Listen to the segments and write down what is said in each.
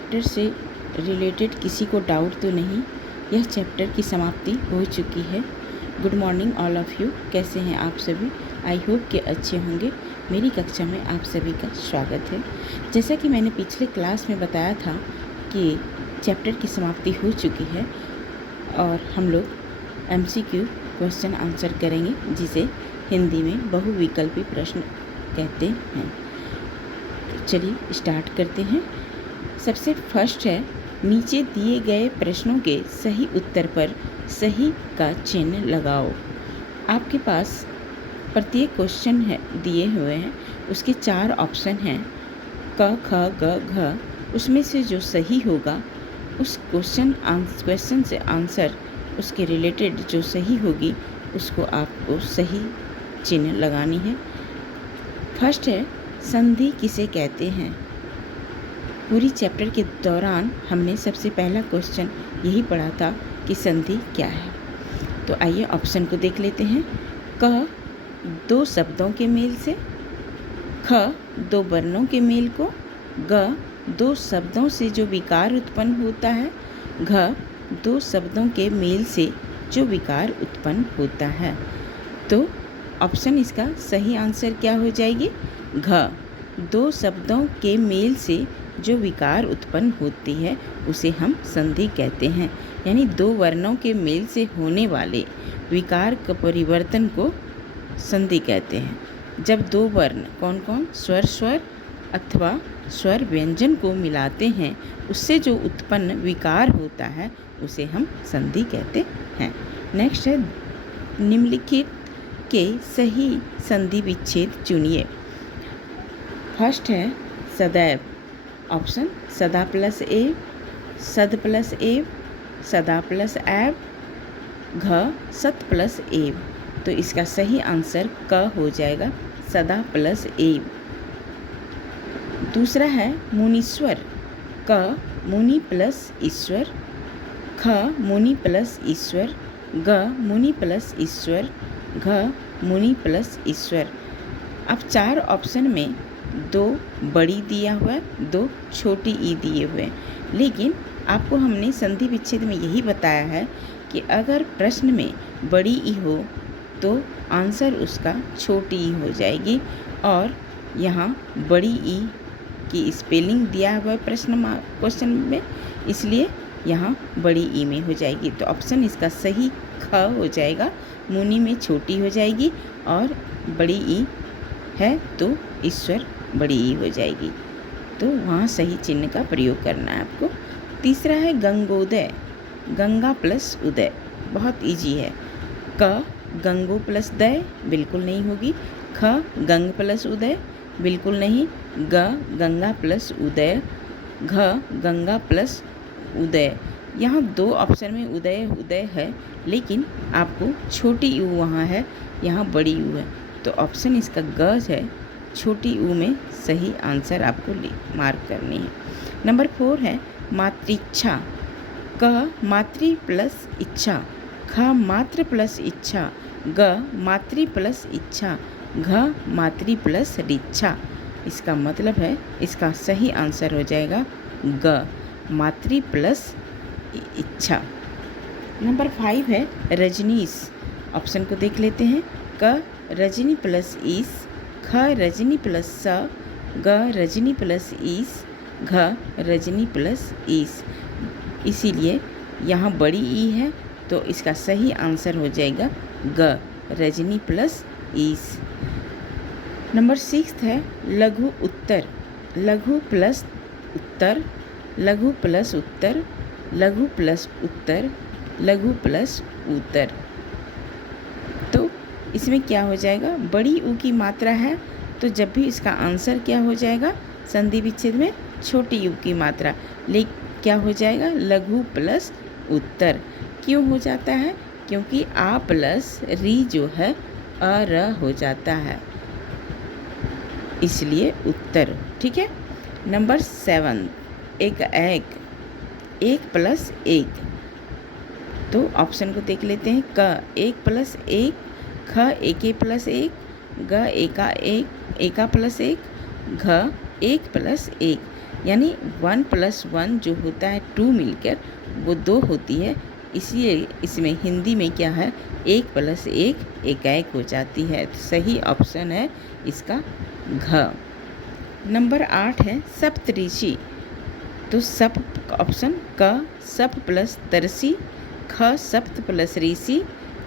Chapter से related किसी को डाउट तो नहीं? यह चैप्टर की समाप्ति हो चुकी है। Good morning all of you. कैसे हैं आप सभी? आई होप कि अच्छे होंगे। मेरी कक्षा में आप सभी का स्वागत है। जैसा कि मैंने पिछले क्लास में बताया था कि चैप्टर की समाप्ति हो चुकी है और हम लोग MCQ क्वेश्चन आंसर करेंगे, जिसे हिंदी में बहुविकल्पी प्रश्न कहते हैं। चलिए स्टार्ट करते हैं। सबसे फर्स्ट है, नीचे दिए गए प्रश्नों के सही उत्तर पर सही का चिन्ह लगाओ। आपके पास प्रत्येक क्वेश्चन है दिए हुए हैं, उसके 4 ऑप्शन हैं, क ख ग घ। उसमें से जो सही होगा उस क्वेश्चन से आंसर, उसके रिलेटेड जो सही होगी उसको आपको सही चिन्ह लगानी है। फर्स्ट है, संधि किसे कहते हैं? पूरी चैप्टर के दौरान हमने सबसे पहला क्वेश्चन यही पढ़ा था कि संधि क्या है। तो आइए ऑप्शन को देख लेते हैं। क 2 शब्दों के मेल से, ख 2 वर्णों के मेल को, ग 2 शब्दों से जो विकार उत्पन्न होता है, घ 2 शब्दों के मेल से जो विकार उत्पन्न होता है। तो ऑप्शन इसका सही आंसर क्या हो जाएगी? घ 2 शब्दों के मेल से जो विकार उत्पन्न होती है उसे हम संधि कहते हैं। यानी 2 वर्णों के मेल से होने वाले विकार का परिवर्तन को संधि कहते हैं। जब 2 वर्ण कौन कौन, स्वर स्वर अथवा स्वर व्यंजन को मिलाते हैं, उससे जो उत्पन्न विकार होता है उसे हम संधि कहते हैं। नेक्स्ट है, निम्नलिखित के सही संधि विच्छेद चुनिए। फर्स्ट है सदैव। ऑप्शन सदा प्लस ए, सद प्लस एव, सदा प्लस एव, घ सत प्लस एव। तो इसका सही आंसर क हो जाएगा, सदा प्लस एव। दूसरा है मुनीश्वर। क मुनि प्लस ईश्वर, ख मुनि प्लस ईश्वर, ग मुनि प्लस ईश्वर, घ मुनि प्लस ईश्वर। अब 4 ऑप्शन में 2 बड़ी दिया हुआ है, 2 छोटी ई दिए हुए हैं, लेकिन आपको हमने संधि विच्छेद में यही बताया है कि अगर प्रश्न में बड़ी ई हो तो आंसर उसका छोटी ई हो जाएगी, और यहाँ बड़ी ई की स्पेलिंग दिया हुआ है क्वेश्चन में, इसलिए यहाँ बड़ी ई में हो जाएगी। तो ऑप्शन इसका सही ख हो जाएगा, मुनि में छोटी हो जाएगी और बड़ी ई है तो ईश्वर बड़ी ई हो जाएगी। तो वहाँ सही चिन्ह का प्रयोग करना है आपको। तीसरा है गंगोदय। गंगा प्लस उदय, बहुत इजी है। क गंगो प्लस दय, बिल्कुल नहीं होगी। ख गंग प्लस उदय, बिल्कुल नहीं। ग गंगा प्लस उदय, घ गंगा प्लस उदय। यहाँ 2 ऑप्शन में उदय उदय है, लेकिन आपको छोटी यू वहाँ है, यहाँ बड़ी यू है। तो ऑप्शन इसका ग है, छोटी यू में सही आंसर आपको मार्क करनी है। नंबर 4 है मातृच्छा। क मातृ प्लस इच्छा, ख मात्र प्लस इच्छा, ग मातृ प्लस इच्छा, घ मातृ प्लस ऋच्छा। इसका मतलब है इसका सही आंसर हो जाएगा ग मातृ प्लस इच्छा। नंबर 5 है रजनीश। ऑप्शन को देख लेते हैं। क रजनी प्लस ईस, ख रजनी प्लस स, ग रजनी प्लस ईस, घ रजनी प्लस ईस। इसीलिए यहाँ बड़ी ई है, तो इसका सही आंसर हो जाएगा ग रजनी प्लस ईस। नंबर 6 है लघु उत्तर। लघु प्लस उत्तर, लघु प्लस उत्तर, लघु प्लस उत्तर, लघु प्लस उत्तर। तो इसमें क्या हो जाएगा, बड़ी ऊ की मात्रा है, तो जब भी इसका आंसर क्या हो जाएगा संधि विच्छेद में, छोटी यू की मात्रा, क्या हो जाएगा, लघु प्लस उत्तर। क्यों हो जाता है? क्योंकि आ प्लस री जो है अ र हो जाता है, इसलिए उत्तर। ठीक है। नंबर 7 एक एक, 1 प्लस 1। तो ऑप्शन को देख लेते हैं। क 1 प्लस 1, ख एके प्लस 1, ग एका प्लस 1, घ 1 प्लस 1। यानी 1 + 1 जो होता है 2 मिलकर वो 2 होती है, इसलिए इसमें हिंदी में क्या है 1 + 1 एकाएक हो जाती है। तो सही ऑप्शन है इसका घ। नंबर 8 है सप्तऋषि। तो सप ऑप्शन क सप प्लस तरसी, ख सप्त प्लस ऋषि,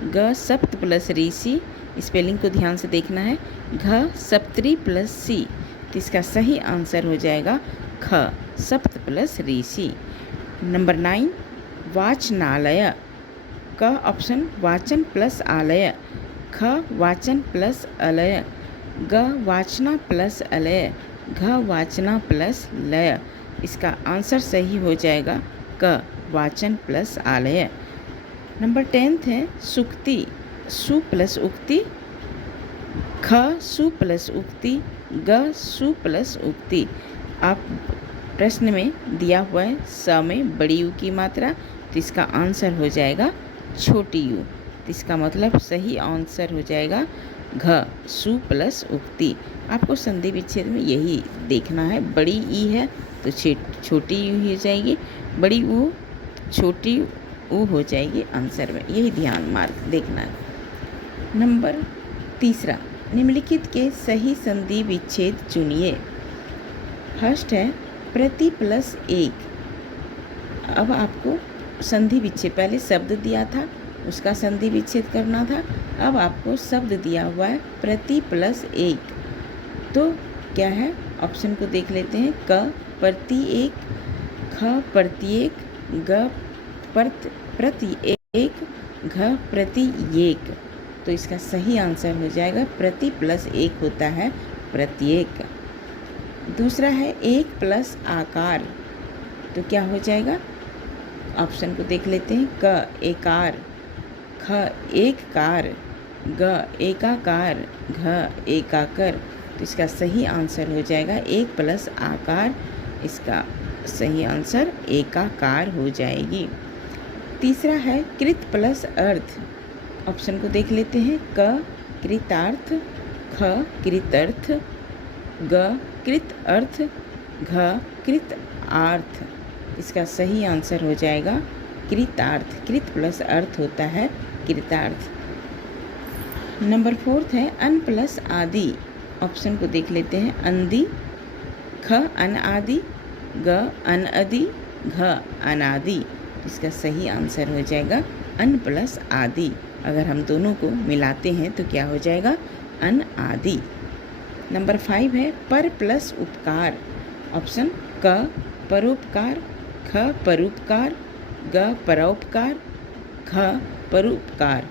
ग सप्त प्लस ऋषि। स्पेलिंग को ध्यान से देखना है। घ सप्तरी प्लस सी, तो इसका सही आंसर हो जाएगा ख सप्त प्लस ऋषि। नंबर 9 वाचनालय। क ऑप्शन वाचन प्लस आलय, ख वाचन प्लस अलय, ग वाचना प्लस अलय, घ वाचना प्लस लय। इसका आंसर सही हो जाएगा क वाचन प्लस आलय। नंबर 10 है सुक्ति। सु प्लस उक्ति, ख सु प्लस उक्ति, ग सु प्लस उक्ति। आप प्रश्न में दिया हुआ है स में बड़ी यू की मात्रा, तो इसका आंसर हो जाएगा छोटी यू। तो इसका मतलब सही आंसर हो जाएगा घ सु प्लस उक्ति। आपको संधि विच्छेद में यही देखना है। बड़ी ई है तो छोटी यू हो जाएगी, बड़ी ऊ छोटी ऊ हो जाएगी आंसर में, यही ध्यान मार्क देखना है। नंबर 3 निम्नलिखित के सही संधि विच्छेद चुनिए। फर्स्ट है प्रति प्लस एक। अब आपको संधि विच्छेद, पहले शब्द दिया था उसका संधि विच्छेद करना था, अब आपको शब्द दिया हुआ है प्रति प्लस एक। तो क्या है ऑप्शन को देख लेते हैं। क प्रति एक, ख प्रति एक, ग प्रति एक, घ प्रति एक। तो इसका सही आंसर हो जाएगा प्रति प्लस एक होता है प्रत्येक। दूसरा है एक प्लस आकार। तो क्या हो जाएगा ऑप्शन को देख लेते हैं। क एकार, ख एक कार, ग एकाकार, घ एकाकर। तो इसका सही आंसर हो जाएगा एक प्लस आकार, इसका सही आंसर एकाकार हो जाएगी। तीसरा है कृत प्लस अर्थ। ऑप्शन को देख लेते हैं। क कृतार्थ, ख कृतर्थ, ग कृत अर्थ, घ कृत आर्थ। इसका सही आंसर हो जाएगा कृतार्थ। कृत प्लस अर्थ होता है कृतार्थ। नंबर 4 है अन प्लस आदि। ऑप्शन को देख लेते हैं। अंधि, ख अन आदि, ग अन अदि, घ अनादि। इसका सही आंसर हो जाएगा अन प्लस आदि। अगर हम दोनों को मिलाते हैं तो क्या हो जाएगा अन आदि। नंबर 5 है पर प्लस उपकार। ऑप्शन क परोपकार, ख परोपकार, ग परोपकार, घ परोपकार।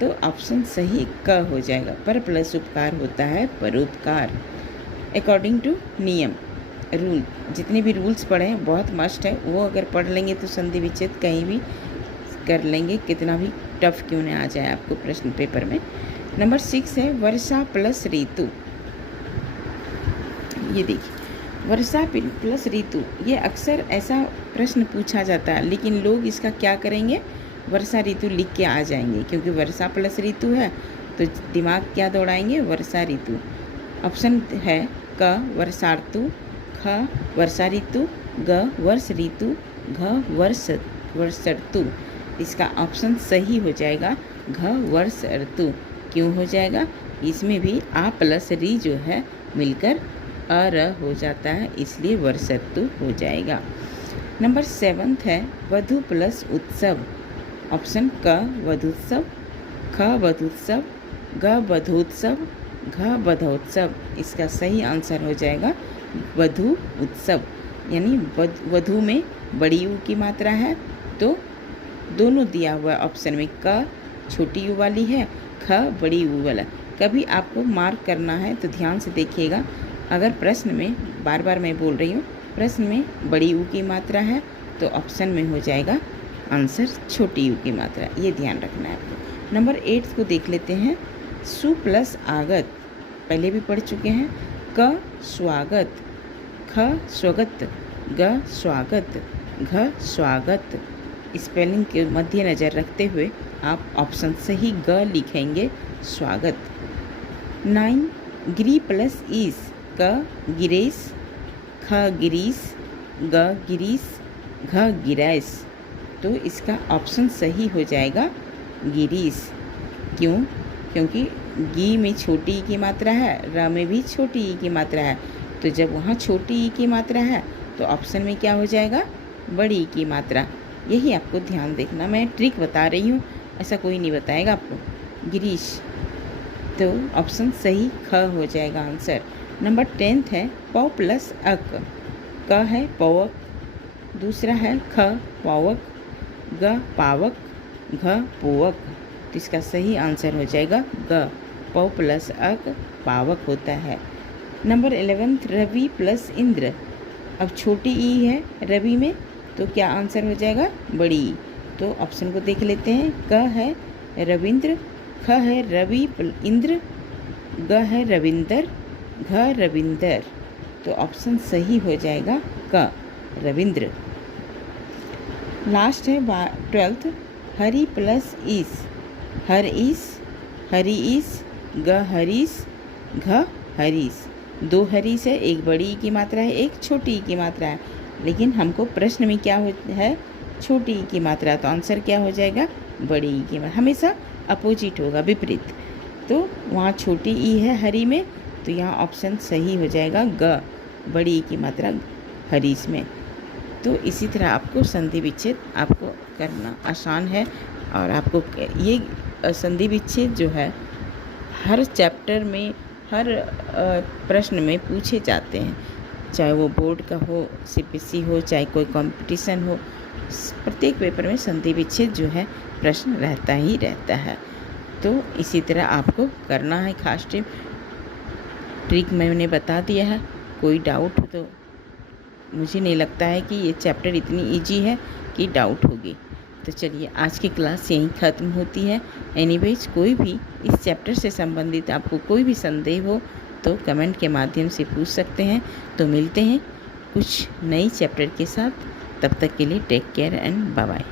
तो ऑप्शन सही क हो जाएगा। पर प्लस उपकार होता है परोपकार। अकॉर्डिंग टू नियम रूल, जितने भी रूल्स पढ़े हैं बहुत मस्ट है, वो अगर पढ़ लेंगे तो संधि विच्छेद कहीं भी कर लेंगे, कितना भी टफ क्यों ना आ जाए आपको प्रश्न पेपर में। नंबर 6 है वर्षा प्लस ऋतु। ये देखिए वर्षा प्लस ऋतु, ये अक्सर ऐसा प्रश्न पूछा जाता है, लेकिन लोग इसका क्या करेंगे वर्षा ऋतु लिख के आ जाएंगे, क्योंकि वर्षा प्लस ऋतु है तो दिमाग क्या दौड़ाएंगे वर्षा ऋतु। ऑप्शन है क वर्षाऋतु, ख वर्षा ऋतु, ग वर्ष ऋतु, घ वर्ष ऋतु। इसका ऑप्शन सही हो जाएगा घ वर्ष ऋतु। क्यों हो जाएगा, इसमें भी आ प्लस री जो है मिलकर अर हो जाता है, इसलिए वर्ष ऋतु हो जाएगा। नंबर 7 है वधु प्लस उत्सव। ऑप्शन क वधुत्सव, ख वधुत्सव, ग वधोत्सव, घ वधोत्सव। इसका सही आंसर हो जाएगा वधु उत्सव। यानी वधु में बड़ी यू की मात्रा है, तो दोनों दिया हुआ ऑप्शन में क छोटी यू वाली है, ख बड़ी यू वाला। कभी आपको मार्क करना है तो ध्यान से देखिएगा। अगर प्रश्न में, बार बार मैं बोल रही हूँ, प्रश्न में बड़ी यू की मात्रा है तो ऑप्शन में हो जाएगा आंसर छोटी यू की मात्रा, ये ध्यान रखना है आपको। नंबर 8 को देख लेते हैं। सु प्लस आगत, पहले भी पढ़ चुके हैं। क स्वागत, ख स्वगत, ग स्वागत, घ स्वागत। स्पेलिंग के मद्देनज़र रखते हुए आप ऑप्शन सही ग लिखेंगे स्वागत। 9 गिरी प्लस ईस। क गिरीश, ख गिरीश, ग गिरीश, घ गिरैस। तो इसका ऑप्शन सही हो जाएगा गिरीश। क्यों? क्योंकि गी में छोटी ई की मात्रा है, र में भी छोटी ई की मात्रा है। तो जब वहाँ छोटी ई की मात्रा है तो ऑप्शन में क्या हो जाएगा? बड़ी ई की मात्रा। यही आपको ध्यान देखना, मैं ट्रिक बता रही हूँ, ऐसा कोई नहीं बताएगा आपको। गिरीश, तो ऑप्शन सही ख हो जाएगा आंसर। नंबर 10 है पौ प्लस अक। क है पौवक, दूसरा है ख पौवक, ग पावक, घ पोवक। तो इसका सही आंसर हो जाएगा ग। पौ प्लस अक पावक होता है। Number 11 Ravi plus Indra. अब छोटी ई है रवि में, तो क्या आंसर हो जाएगा? बड़ी ई। तो ऑप्शन को देख लेते हैं। क है रविंद्र, ख है रवि इंद्र, ग है रविंदर, घ रविंदर। तो ऑप्शन सही हो जाएगा क रविंद्र। लास्ट है 12 हरि प्लस ईस। हर ईस, हरी ईस, ग हरीस, घ हरीस। 2 हरीस है, एक बड़ी ई की मात्रा है, एक छोटी ई की मात्रा है। लेकिन हमको प्रश्न में क्या है? छोटी ई की मात्रा। तो आंसर क्या हो जाएगा? बड़ी ई की मात्रा। हमेशा अपोजिट होगा, विपरीत। तो वहाँ छोटी ई है हरी में, तो यहाँ ऑप्शन सही हो जाएगा ग, बड़ी ई की मात्रा हरीस में। तो इसी तरह आपको संधि विच्छेद आपको करना आसान है। और आपको ये संधि विच्छेद जो है हर चैप्टर में, हर प्रश्न में पूछे जाते हैं, चाहे वो बोर्ड का हो, सीपीएससी हो, चाहे कोई कंपटीशन हो। प्रत्येक पेपर में संधि विच्छेद जो है प्रश्न रहता ही रहता है। तो इसी तरह आपको करना है। खास ट्रिक मैंने बता दिया है। कोई डाउट हो तो मुझे नहीं लगता है कि ये चैप्टर इतनी इजी है कि डाउट होगी। तो चलिए आज की क्लास यहीं ख़त्म होती है। एनीवेज कोई भी इस चैप्टर से संबंधित आपको कोई भी संदेह हो तो कमेंट के माध्यम से पूछ सकते हैं। तो मिलते हैं कुछ नई चैप्टर के साथ। तब तक के लिए take care and bye bye.